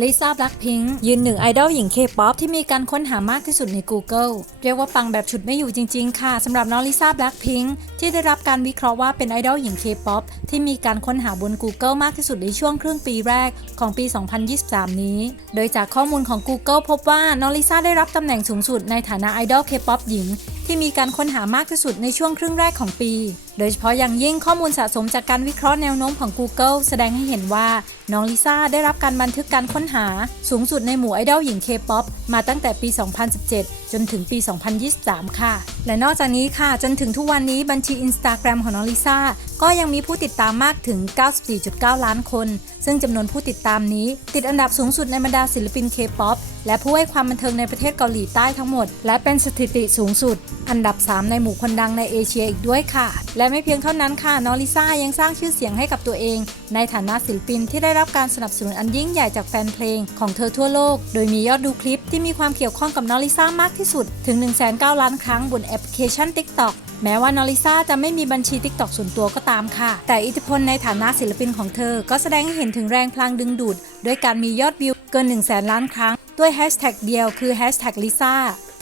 ลิซ่าแบล็คพิงค์ยืนหนึ่งไอดอลหญิงเคป๊อปที่มีการค้นหามากที่สุดใน Google เรียกว่าปังแบบฉุดไม่อยู่จริง ๆ ค่ะสำหรับน้องลิซ่าแบล็คพิงค์ที่ได้รับการวิเคราะห์ว่าเป็นไอดอลหญิงเคป๊อปที่มีการค้นหาบน Google มากที่สุดในช่วงครึ่งปีแรกของปี 2023 นี้ โดยจากข้อมูลของ Google พบว่าน้องลิซ่าได้รับตำแหน่งสูงสุดในฐานะไอดอลเคป๊อปหญิง ที่มีการค้นหามากที่สุดในช่วงครึ่งแรกของปีโดยเฉพาะอย่างยิ่งข้อมูลสะสมจากการวิเคราะห์แนวโน้มของ Google แสดงให้เห็นว่า น้องลิซ่าได้รับการบันทึกการค้นหา สูงสุดในหมู่ไอดอลหญิงเคป๊อปมาตั้งแต่ปี 2017 จนถึงปี 2023 ค่ะ และนอกจากนี้ค่ะ จนถึงทุกวันนี้บัญชี Instagram ของน้องลิซ่าก็ยังมีผู้ติดตามมากถึง 94.9 ล้านคน ซึ่งจำนวนผู้ติดตามนี้ ติดอันดับสูงสุดในบรรดาศิลปินเคป๊อปและผู้ให้ความบันเทิงในประเทศเกาหลีใต้ทั้งหมด และเป็นสถิติสูงสุด อันดับ 3 ในหมู่คนดังในเอเชียอีกด้วยค่ะและไม่เพียงเท่านั้นค่ะน้องลิซ่ายังสร้างชื่อเสียงให้กับตัวเอง ในฐานะศิลปินที่ได้รับการสนับสนุนอันยิ่งใหญ่จากแฟนเพลงของเธอทั่วโลก โดยมียอดดูคลิปที่มีความเกี่ยวข้องกับน้องลิซ่ามากที่สุดถึง 1,9ล้านครั้งบนแอปพลิเคชัน TikTok แม้ว่านอลิซ่าจะไม่มีบัญชี TikTok ส่วนตัวก็ตามค่ะ แต่อิทธิพลในฐานะศิลปินของเธอ ก็แสดงให้เห็นถึงแรงพลังดึงดูด ด้วยการมียอดวิวเกิน 1 0 0 0 0แสนล้านครั้ง ด้วยแฮชแท็กเดียวคือแฮชแท็กลิซ่า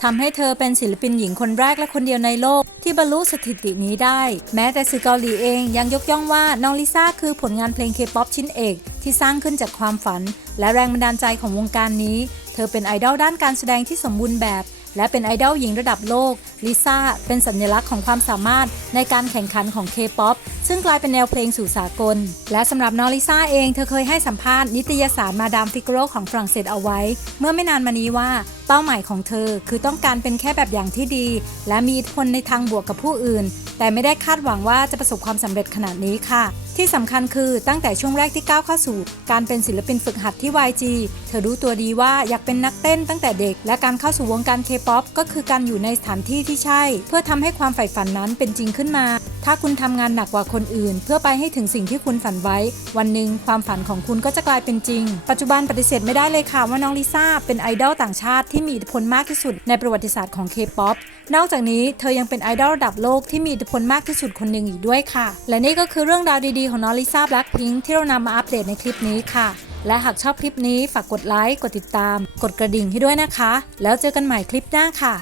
ทำให้เธอเป็นศิลปินหญิงคนแรกและคนเดียวในโลก ที่บรรลุสถิตินี้ได้ แม้แต่สื่อเกาหลีเองยังยกย่องว่าน้องลิซ่าคือผลงานเพลงเคป๊อปชิ้นเอก ที่สร้างขึ้นจากความฝัน และแรงบันดาลใจของวงการนี้ เธอเป็นไอดอลด้านการแสดงที่สมบูรณ์แบบ และเป็นไอดอลหญิงระดับโลก ลิซ่า เป็นสัญลักษณ์ของความสามารถในการแข่งขันของ K-POP ซึ่งกลายเป็นแนวเพลงสู่สากล และสำหรับน้องลิซ่าเอง เธอเคยให้สัมภาษณ์นิตยสารมาดามฟิกโรของฝรั่งเศสเอาไว้ เมื่อไม่นานมานี้ว่าเป้าหมายของเธอคือต้องการเป็นแค่แบบอย่างที่ดี และมีอิทธิพลในทางบวกกับผู้อื่น แต่ไม่ได้คาดหวังว่าจะประสบความสำเร็จขนาดนี้ค่ะ ที่สำคัญคือตั้งแต่ช่วงแรกที่ก้าวเข้าสู่ การเป็นศิลปินฝึกหัดที่ YG เธอรู้ตัวดีว่าอยากเป็นนักเต้นตั้งแต่เด็ก และการเข้าสู่วงการ K-POP ก็คือการอยู่ในสถานที่ที่ใช่ เพื่อทำให้ความใฝ่ฝันนั้นเป็นจริงขึ้นมา ถ้าคุณทำงานหนักกว่าคนอื่น เพื่อไปให้ถึงสิ่งที่คุณฝันไว้ วันหนึ่งความฝันของคุณก็จะกลายเป็นจริง ปัจจุบันปฏิเสธไม่ได้เลยค่ะว่าน้องลิซ่าเป็นไอดอลต่างชาติที่มีอิทธิพลมากที่สุดในประวัติศาสตร์ของ K-POP นอกจากนี้เธอยังเป็นไอดอลระดับโลกที่มีอิทธิพลมากที่สุดคนหนึ่งอีกด้วยค่ะ และนี่ก็คือเรื่องราวดีๆของน้องลิซ่าแบล็คพิงค์ที่เรานำมาอัปเดตในคลิปนี้ค่ะ และหากชอบคลิปนี้ฝากกดไลค์กดติดตาม กดกระดิ่งให้ด้วยนะคะ แล้วเจอกันใหม่คลิปหน้าค่ะ